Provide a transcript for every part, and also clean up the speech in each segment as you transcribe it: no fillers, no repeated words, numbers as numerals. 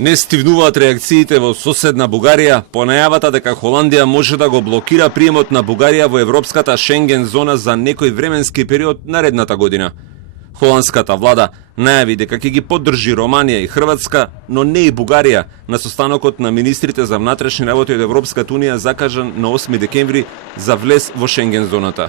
Не стивнуваат реакциите во соседна Бугарија по најавата дека Холандија може да го блокира приемот на Бугарија во Европската Шенген зона за некој временски период наредната година. Холандската влада најави дека ќе ги поддржи Романија и Хрватска, но не и Бугарија на состанокот на министрите за внатрешни работи од Европската унија закажан на 8 декември за влез во Шенген зоната.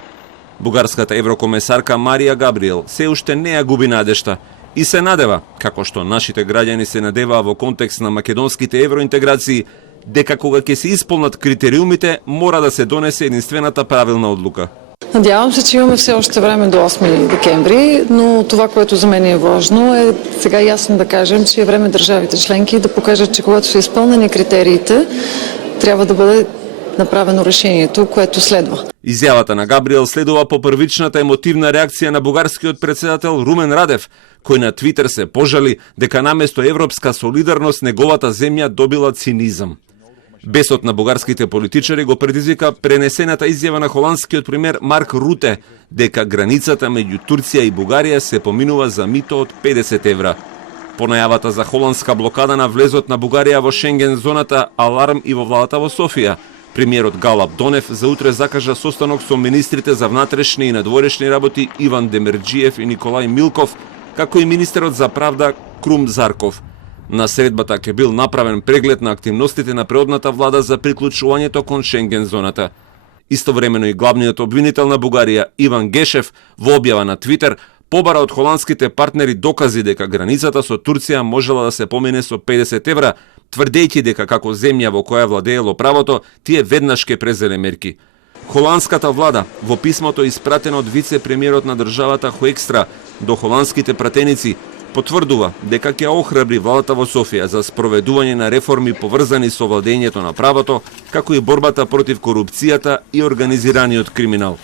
Бугарската еврокомесарка Марија Габриел се уште не ја губи надежта и се надева, како што нашите граѓани се надеваа во контекст на македонските евроинтеграции, дека кога ќе се исполнат критериумите, мора да се донесе единствената правилна одлука. Надявам се, че имаме все още време до 8 декември, но това, което за мен е важно, е сега ясно да кажем, че е време държавите членки да покажат, че когато са изпълнени критериите, трябва да бъде направено решението, което следва. Изјавата на Габриел следува по првичната емотивна реакција на бугарскиот председател Румен Радев, кој на Твитер се пожали дека наместо европска солидарност неговата земја добила цинизам. Бесот на бугарските политичари го предизвика пренесената изјава на холандскиот премиер Марк Руте дека границата меѓу Турција и Бугарија се поминува за мито од 50 евра. По најавата за холандска блокада на влезот на Бугарија во Шенген зоната аларм и во владата во Софија, премиерот Галаб Донев за утре закажа состанок со министрите за внатрешни и надворешни работи Иван Демерджиев и Николај Милков, како и министерот за правда Крум Зарков. На средбата ќе бил направен преглед на активностите на предходната влада за приклучувањето кон Шенген зоната. Истовремено и главниот обвинител на Бугарија Иван Гешев во објава на Твитер побара од холандските партнери докази дека границата со Турција можела да се помине со 50 евра, тврдејќи дека како земја во која владеело правото, тие веднаш ке презеле мерки. Холандската влада во писмото испратено од вице-премиерот на државата Хоекстра до холандските пратеници потврдува дека ќе охрабри владата во Софија за спроведување на реформи поврзани со владењето на правото, како и борбата против корупцијата и организираниот криминал.